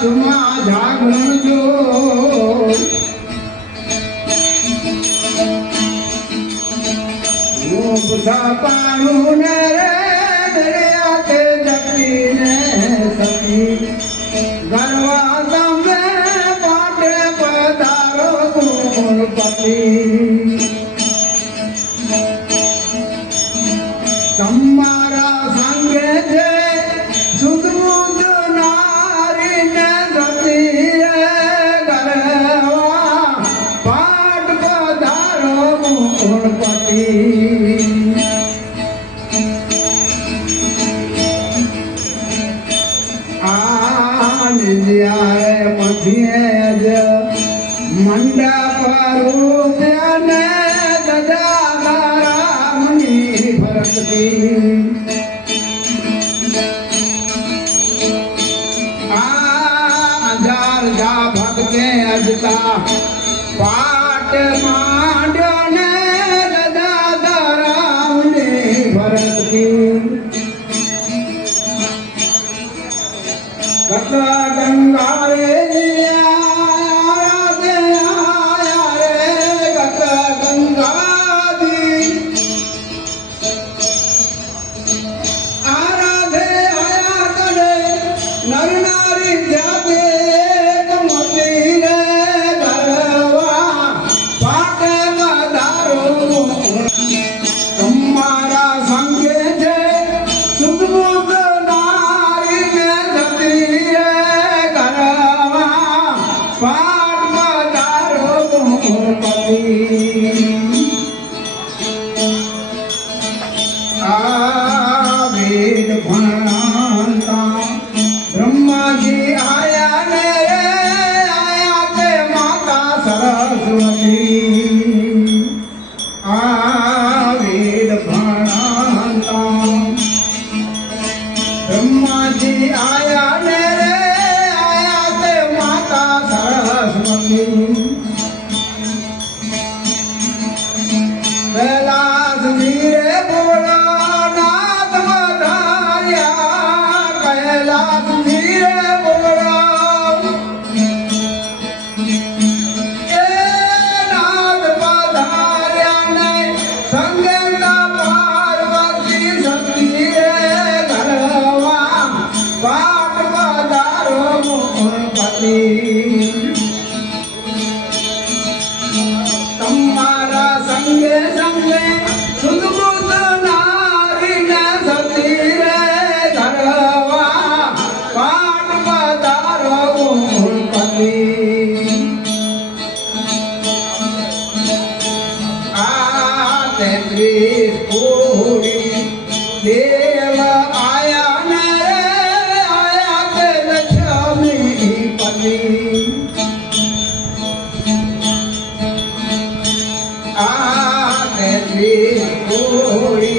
ધુમા જાગણ જો બધા પાણું ને રે દરિયા કે જપી ને સખી ગરવા તમે પાટે પધારો ગુણપતિ તમારા સંગે છે સુદમુદ નારી ને ગતિ ગરવા પાટ પધારો ગુણપતિ મંડપ રૂપને દદારામની ભરતી હજાર જા ભક્તે અજતા પાટ માંડ્યો ને દદારામની ભરતી ગંગા રે ब्रह्माजी आया ने आया ते माता सरस्वती वेद भणाता ब्रह्माजी आया ने आया ते माता सरस्वती कैलाश वीरे बोला नाथ बधारिया कैलाश वीरे बोला नाथ बधारिया ने संगेता पार्वती सती घरवा पाट पधारो गुणपति तुम्हारा संगे संगे सुदमुद नारी ने सती घरवा पाट पधारो गुणपति त्रिपुरी देव आया ने आया ते लक्ष्मीपति त्रिपुरी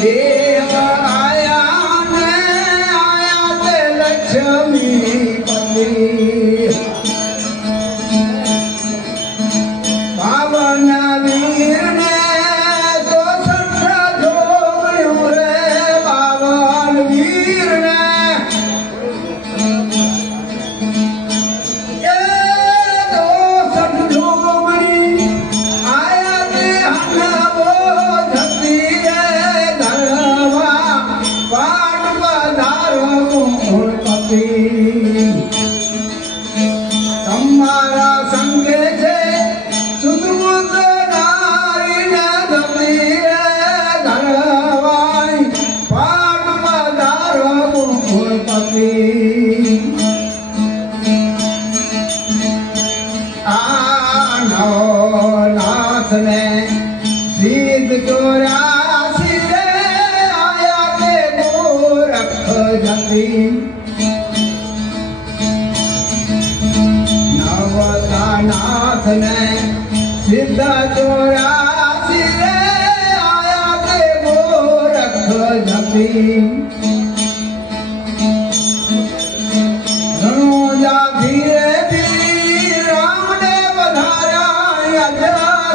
देव आया ने आया ते लक्ष्मीपति पावन वीर ने तो सठ जोगणियों रे पावन वीर ने तो सठ जोगणी आया ते हनवो धरती घरवा पाट पधारो गुणपति तुम्हारा संगे छे सुदमुद नारी ने धरती घरवाई पाट पधारो गुणपति नाथ ने सिद्ध चौरासी रे आया के गोरख जति नवता नाथ ने सिद्ध चौरासी रे आया के गोरख जति रणोजा धीरे धीरे राम ने बधाया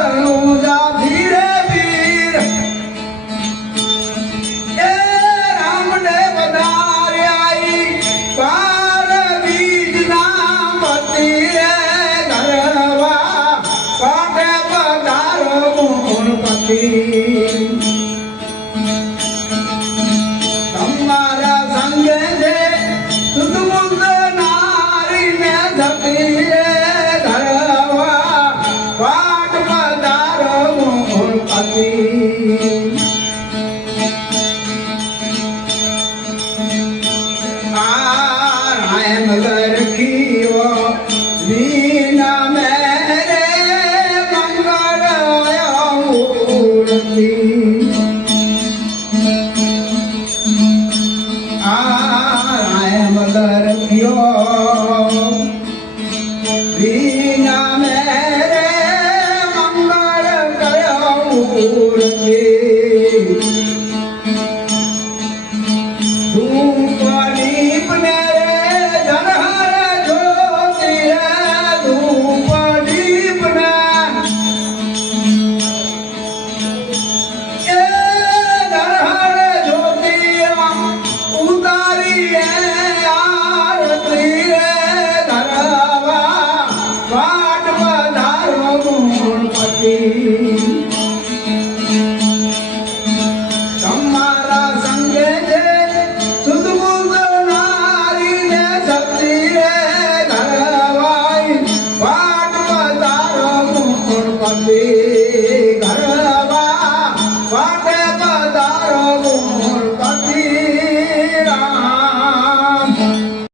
रणोजा धीरे धीरे राम ने बधाया पार बीज જો